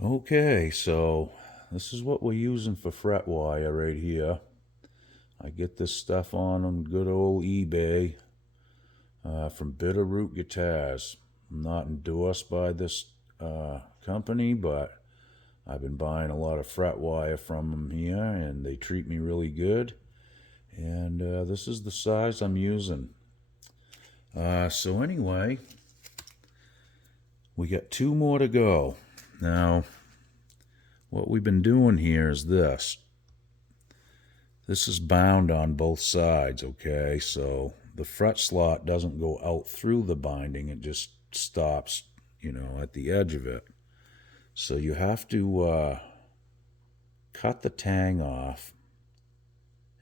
Okay, so this is what we're using for fret wire right here. I get this stuff on good old eBay from Bitterroot Guitars. I'm not endorsed by this company, but I've been buying a lot of fret wire from them here, and they treat me really good. And this is the size I'm using. So anyway, we got two more to go. Now, what we've been doing here is this. This is bound on both sides, okay? So the fret slot doesn't go out through the binding, it just stops, at the edge of it. So you have to cut the tang off,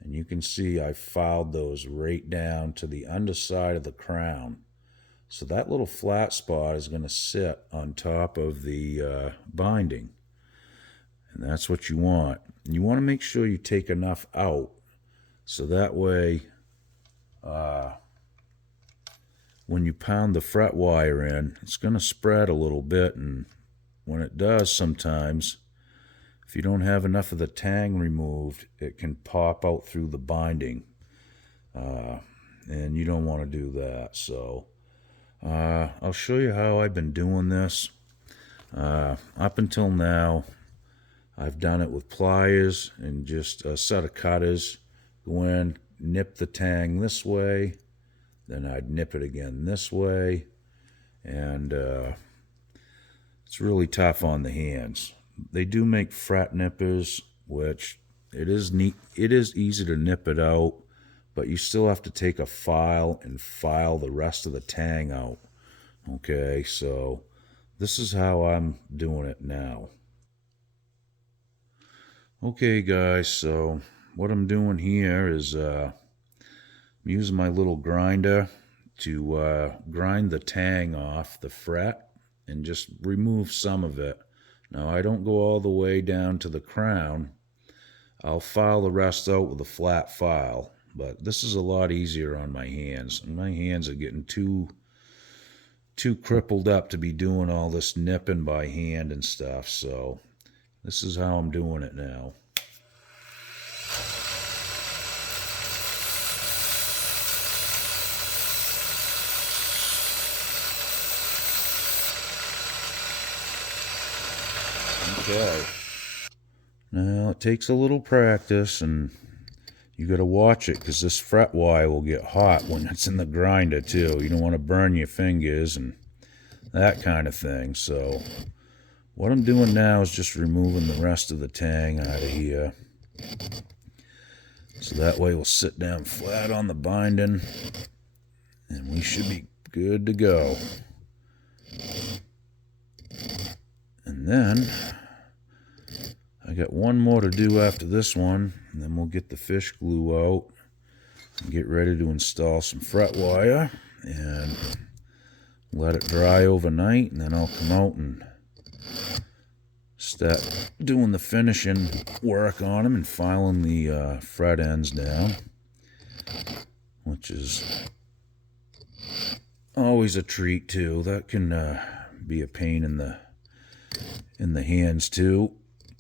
and you can see I filed those right down to the underside of the crown. So that little flat spot is going to sit on top of the binding, and that's what you want. You want to make sure you take enough out so that way when you pound the fret wire in, it's going to spread a little bit, and when it does sometimes, if you don't have enough of the tang removed, it can pop out through the binding, and you don't want to do that. So I'll show you how I've been doing this. Up until now, I've done it with pliers and just a set of cutters. Go in, nip the tang this way, then I'd nip it again this way, and it's really tough on the hands. They do make fret nippers, which it is neat. It is easy to nip it out, but you still have to take a file and file the rest of the tang out. Okay, so this is how I'm doing it now. Okay, guys, so what I'm doing here is I'm using my little grinder to grind the tang off the fret and just remove some of it. Now, I don't go all the way down to the crown. I'll file the rest out with a flat file, but this is a lot easier on my hands. And my hands are getting too crippled up to be doing all this nipping by hand and stuff, so this is how I'm doing it now. Okay. Now, it takes a little practice, and you got to watch it because this fret wire will get hot when it's in the grinder, too. You don't want to burn your fingers and that kind of thing. So, what I'm doing now is just removing the rest of the tang out of here. So that way we'll sit down flat on the binding, and we should be good to go. And then I got one more to do after this one, and then we'll get the fish glue out and get ready to install some fret wire and let it dry overnight, and then I'll come out and start doing the finishing work on them and filing the fret ends down, which is always a treat too. That can be a pain in the hands too.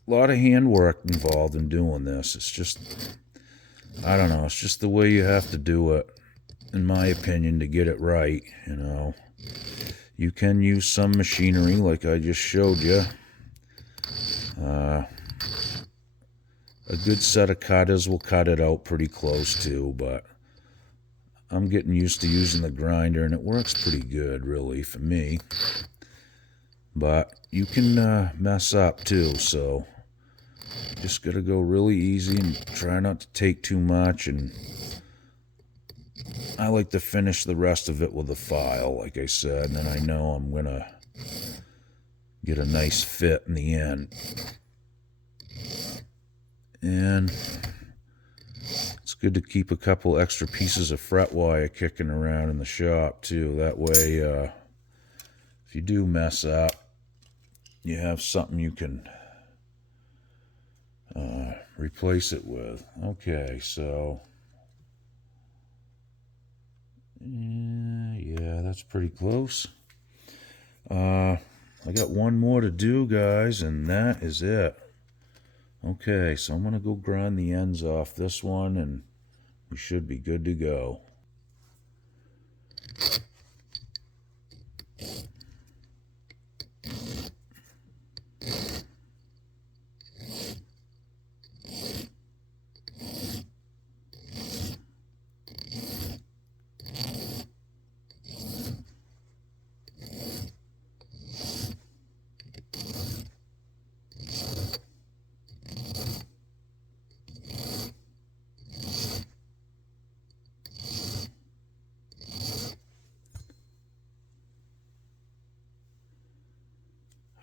A lot of hand work involved in doing this. It's just, I don't know, it's just the way you have to do it, in my opinion, to get it right, You can use some machinery like I just showed you. A good set of cutters will cut it out pretty close too, but I'm getting used to using the grinder, and it works pretty good, really, for me. But you can mess up too, so just gotta go really easy and try not to take too much. And I like to finish the rest of it with a file, like I said, and then I know I'm gonna get a nice fit in the end. And it's good to keep a couple extra pieces of fret wire kicking around in the shop too. That way, if you do mess up, you have something you can replace it with. Okay, so yeah, that's pretty close. I got one more to do, guys, and that is it. Okay, so I'm going to go grind the ends off this one, and we should be good to go.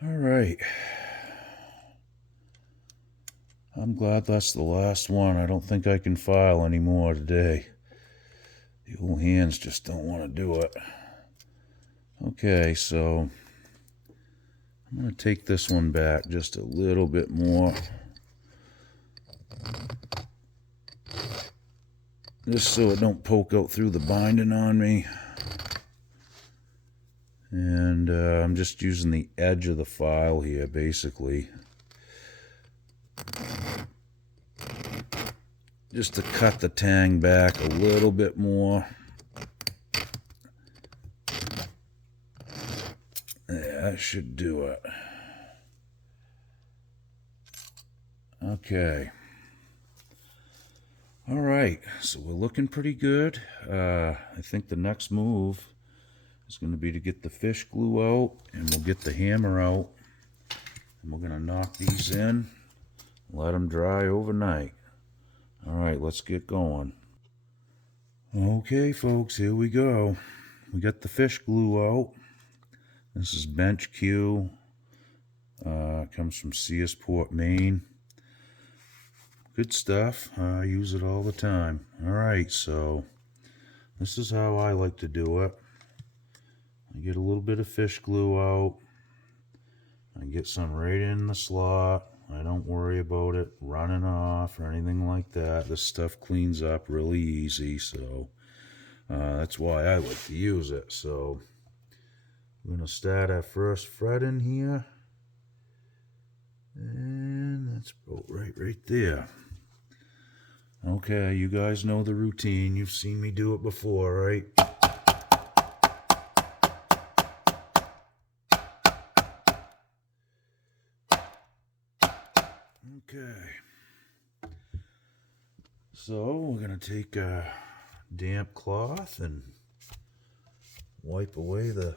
All right. I'm glad that's the last one. I don't think I can file anymore today. The old hands just don't want to do it. Okay, so I'm going to take this one back just a little bit more. Just so it don't poke out through the binding on me. And I'm just using the edge of the file here, basically. Just to cut the tang back a little bit more. Yeah, that should do it. Okay. All right, so we're looking pretty good. I think the next move is going to be to get the fish glue out, and we'll get the hammer out, and we're going to knock these in, let them dry overnight. All right, let's get going. Okay, folks, here we go. We got the fish glue out. This is Bench Q. Comes from Searsport, Maine. Good stuff. I use it all the time. All right, so this is how I like to do it. I get a little bit of fish glue out. I get some right in the slot. I don't worry about it running off or anything like that. This stuff cleans up really easy, so that's why I like to use it. So we're going to start our first fret in here. And that's about right there. Okay, you guys know the routine. You've seen me do it before, right? Okay. So we're going to take a damp cloth and wipe away the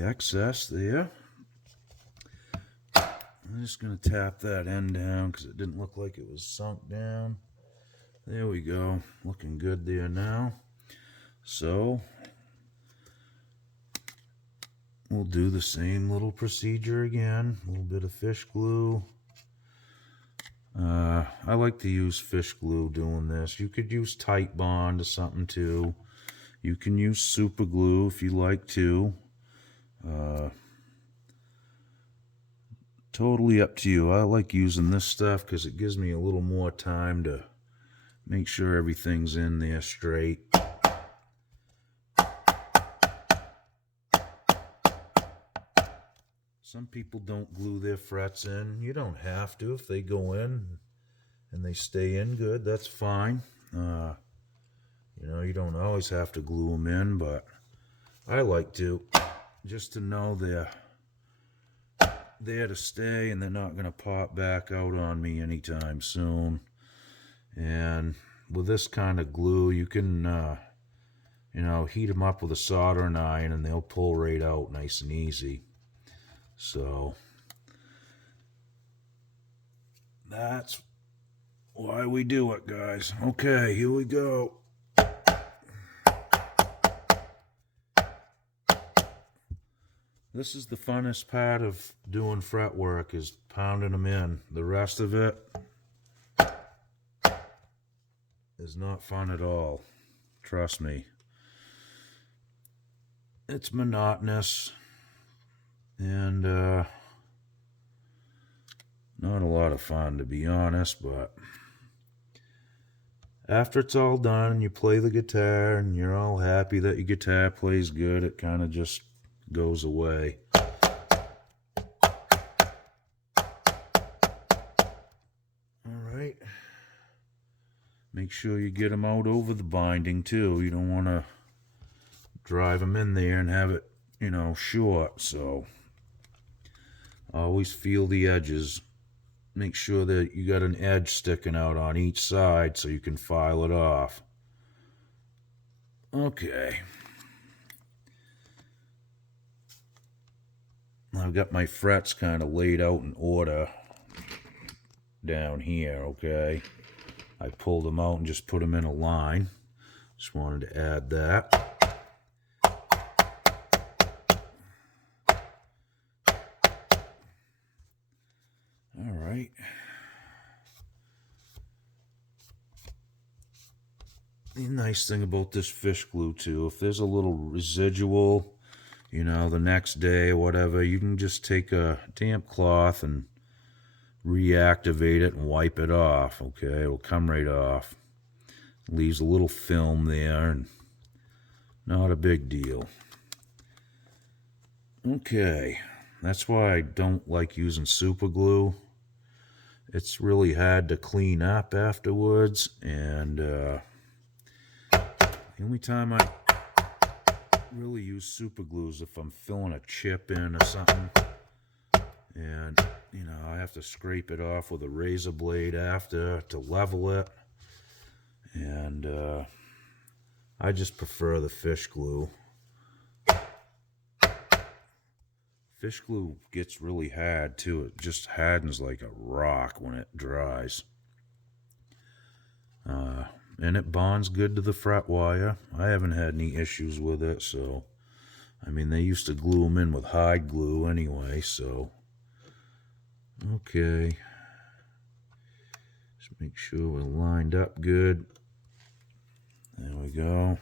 excess there. I'm just going to tap that end down because it didn't look like it was sunk down. There we go. Looking good there now. So we'll do the same little procedure again. A little bit of fish glue. I like to use fish glue doing this. You could use Tight Bond or something too. You can use super glue if you like to. Totally up to you. I like using this stuff because it gives me a little more time to make sure everything's in there straight. Some people don't glue their frets in. You don't have to. If they go in and they stay in good, that's fine. You know, you don't always have to glue them in, but I like to, just to know they're there to stay and they're not going to pop back out on me anytime soon. And with this kind of glue, you can, you know, heat them up with a soldering iron and they'll pull right out nice and easy. So that's why we do it, guys. Okay, here we go. This is the funnest part of doing fret work, is pounding them in. The rest of it is not fun at all. Trust me. It's monotonous and not a lot of fun, to be honest, but after it's all done and you play the guitar and you're all happy that your guitar plays good, it kind of just goes away. Alright. Make sure you get them out over the binding too. You don't want to drive them in there and have it, you know, short. So always feel the edges. Make sure that you got an edge sticking out on each side so you can file it off. Okay. I've got my frets kind of laid out in order down here, okay? I pulled them out and just put them in a line. Just wanted to add that. All right. The nice thing about this fish glue too, if there's a little residual, you know, the next day or whatever, you can just take a damp cloth and reactivate it and wipe it off, okay? It'll come right off. Leaves a little film there and not a big deal. Okay, that's why I don't like using super glue. It's really hard to clean up afterwards, and the only time I really use super glue is if I'm filling a chip in or something, and you know, I have to scrape it off with a razor blade after to level it, and I just prefer the fish glue. Fish glue gets really hard too. It just hardens like a rock when it dries. And it bonds good to the fret wire. I haven't had any issues with it, so I mean, they used to glue them in with hide glue anyway, so okay. Just make sure we're lined up good. There we go.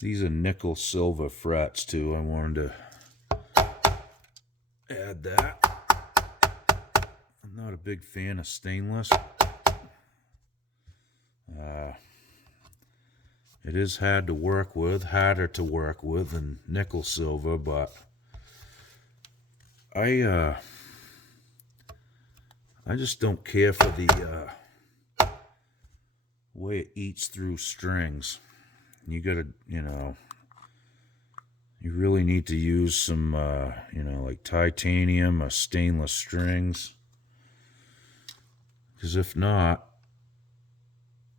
These are nickel silver frets too. I wanted to add that. I'm not a big fan of stainless. It is hard to work with, harder to work with than nickel silver, but I just don't care for the way it eats through strings. You gotta, you know, you really need to use some, you know, like titanium or stainless strings. Because if not,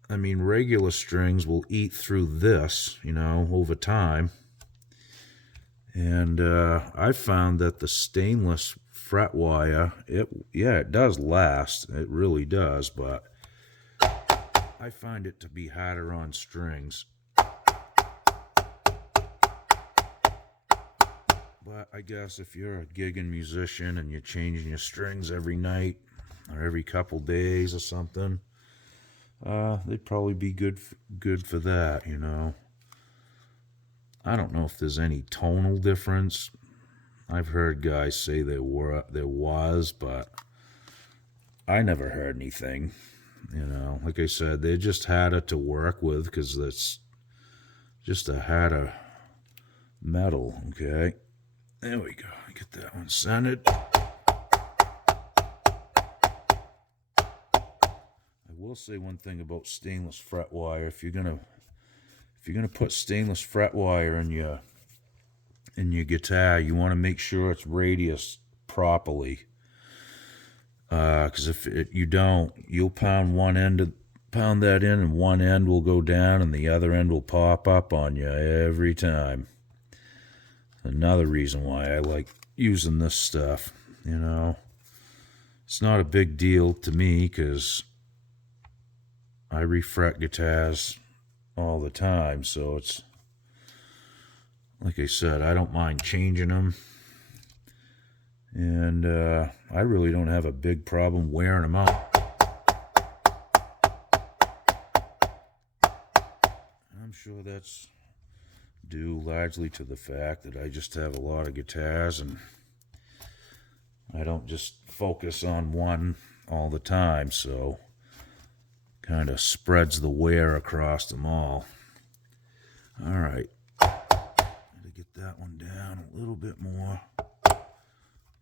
I mean, regular strings will eat through this, you know, over time. And I found that the stainless fret wire, it does last. It really does, but I find it to be harder on strings. But I guess if you're a gigging musician and you're changing your strings every night or every couple days or something, they'd probably be good for that, you know. I don't know if there's any tonal difference. I've heard guys say there was, but I never heard anything. You know, like I said, they're just harder to work with because it's just a harder metal, okay? There we go. Get that one centered. I will say one thing about stainless fret wire. If you're gonna put stainless fret wire in your guitar, you want to make sure it's radius properly. Because if you don't, you'll pound that in, and one end will go down, and the other end will pop up on you every time. Another reason why I like using this stuff, you know. It's not a big deal to me because I refret guitars all the time, so it's, like I said, I don't mind changing them. And I really don't have a big problem wearing them out. sure that's due largely to the fact that I just have a lot of guitars and I don't just focus on one all the time, so kind of spreads the wear across them all. All right, gotta get that one down a little bit more.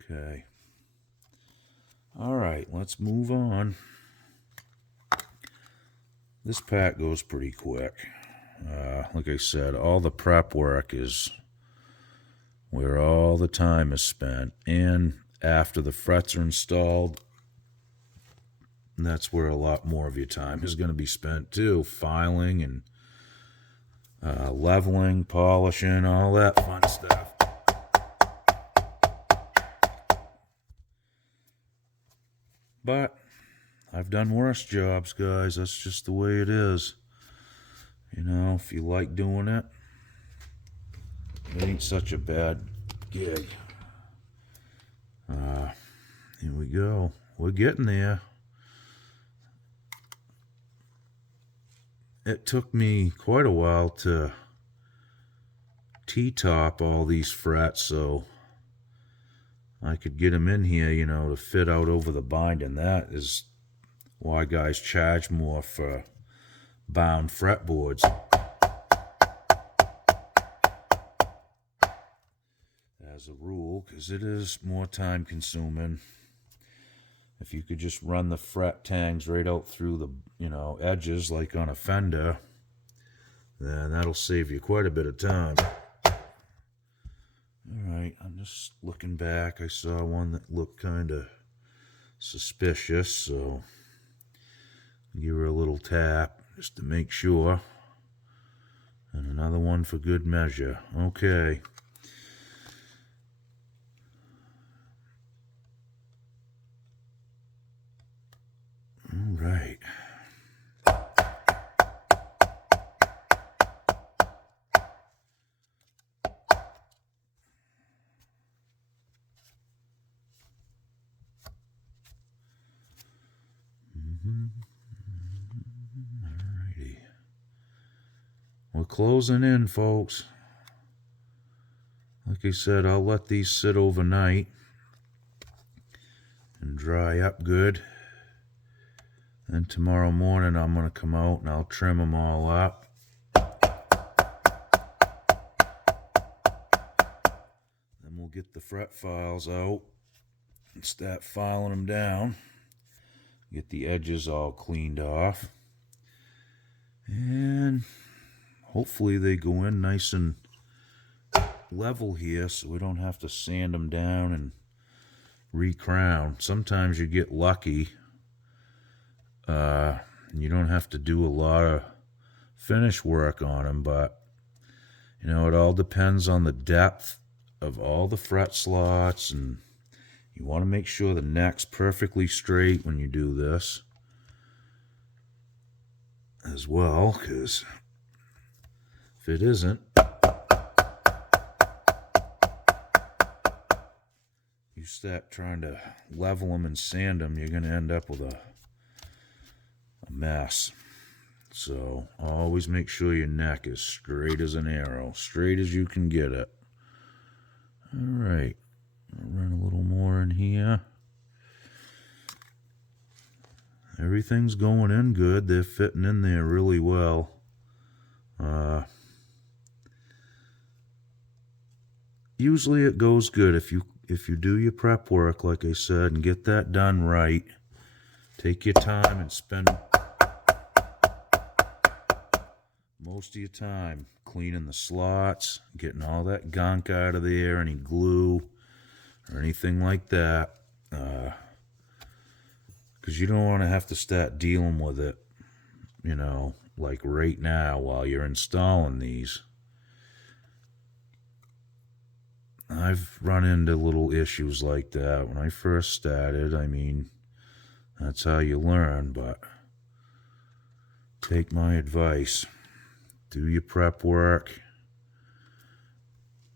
Okay. All right, let's move on. This pack goes pretty quick. Like I said, all the prep work is where all the time is spent. And after the frets are installed, that's where a lot more of your time is going to be spent too. Filing and leveling, polishing, all that fun stuff. But I've done worse jobs, guys. That's just the way it is. You know, if you like doing it, it ain't such a bad gig. Here we go. We're getting there. It took me quite a while to T-top all these frets so I could get them in here, you know, to fit out over the binding. That is why guys charge more for bound fretboards. As a rule, because it is more time consuming. If you could just run the fret tangs right out through the, you know, edges like on a Fender, then that'll save you quite a bit of time. Alright, I'm just looking back. I saw one that looked kind of suspicious, so give her a little tap just to make sure. And another one for good measure. Okay. All right. Alrighty. We're closing in, folks. Like I said, I'll let these sit overnight and dry up good. Then tomorrow morning I'm going to come out and I'll trim them all up. Then we'll get the fret files out and start filing them down. Get the edges all cleaned off. And hopefully they go in nice and level here so we don't have to sand them down and re-crown. Sometimes you get lucky. You don't have to do a lot of finish work on them, but you know, it all depends on the depth of all the fret slots, and you want to make sure the neck's perfectly straight when you do this as well, because if it isn't, you start trying to level them and sand them, you're going to end up with a mess. So always make sure your neck is straight as an arrow, straight as you can get it. All right, I'll run a little more in here. Everything's going in good. They're fitting in there really well. Usually it goes good if you do your prep work, like I said, and get that done right. Take your time and spend most of your time cleaning the slots, getting all that gunk out of there, any glue or anything like that, because you don't want to have to start dealing with it, you know, like right now while you're installing these. I've run into little issues like that when I first started. I mean, that's how you learn, but take my advice. Do your prep work.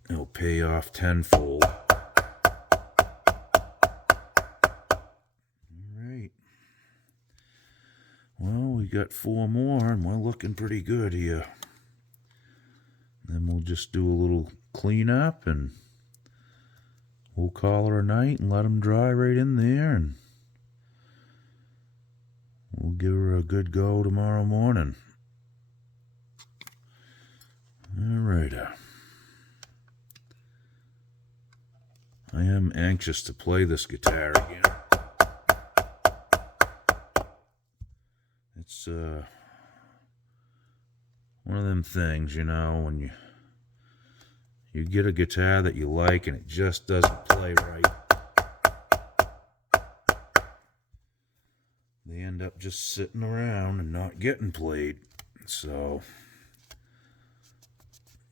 It'll pay off tenfold. Alright. Well, we got 4 more and we're looking pretty good here. Then we'll just do a little cleanup and we'll call her a night and let them dry right in there, and we'll give her a good go tomorrow morning. All right. I am anxious to play this guitar again. It's one of them things, you know, when you get a guitar that you like and it just doesn't play right. They end up just sitting around and not getting played. So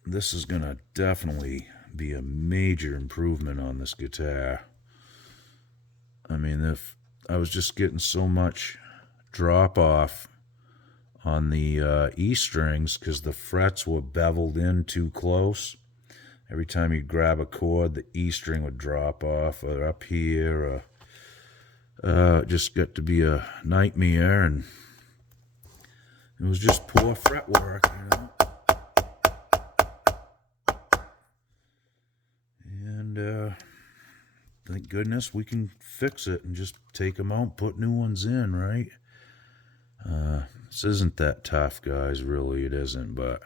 this is gonna definitely be a major improvement on this guitar. I mean, if I was just getting so much drop off on the E strings because the frets were beveled in too close. Every time you grab a chord, the E string would drop off, or up here. It just got to be a nightmare, and it was just poor fret work, you know. And thank goodness we can fix it and just take them out, put new ones in, right? This isn't that tough, guys, really, it isn't, but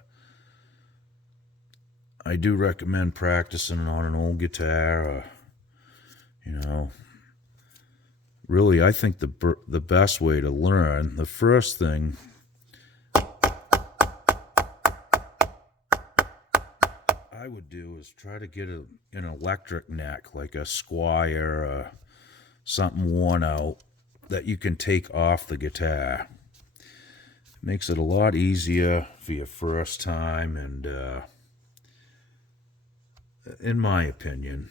I do recommend practicing on an old guitar, you know. Really, I think the best way to learn, the first thing I would do is try to get an electric neck, like a Squire, something worn out that you can take off the guitar. It makes it a lot easier for your first time, and in my opinion.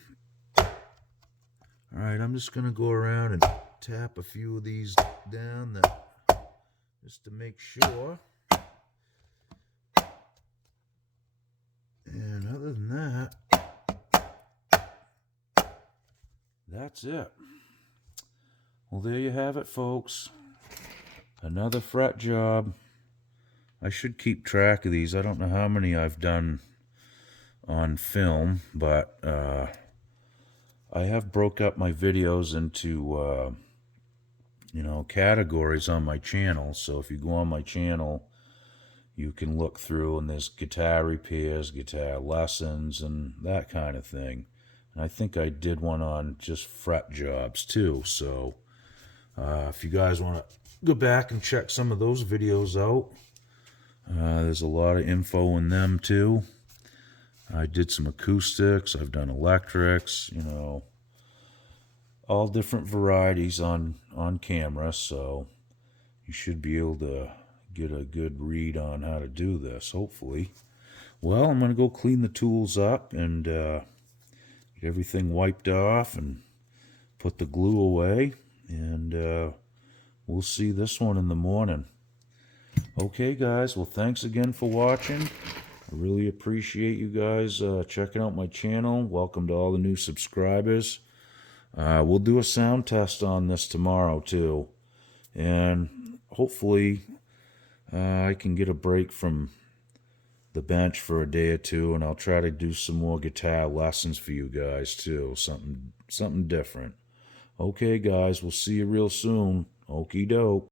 Alright, I'm just going to go around and tap a few of these down just to make sure. And other than that, that's it. Well, there you have it, folks. Another fret job. I should keep track of these. I don't know how many I've done on film, but I have broke up my videos into you know, categories on my channel. So if you go on my channel, you can look through, and there's guitar repairs, guitar lessons, and that kind of thing. And I think I did one on just fret jobs too. So if you guys want to go back and check some of those videos out, there's a lot of info in them too. I did some acoustics, I've done electrics, you know, all different varieties on camera, so you should be able to get a good read on how to do this, hopefully. Well, I'm going to go clean the tools up and get everything wiped off and put the glue away, and we'll see this one in the morning. Okay, guys, well, thanks again for watching. I really appreciate you guys checking out my channel. Welcome to all the new subscribers. We'll do a sound test on this tomorrow, too. And hopefully I can get a break from the bench for a day or two, and I'll try to do some more guitar lessons for you guys, too. Something different. Okay, guys, we'll see you real soon. Okie doke.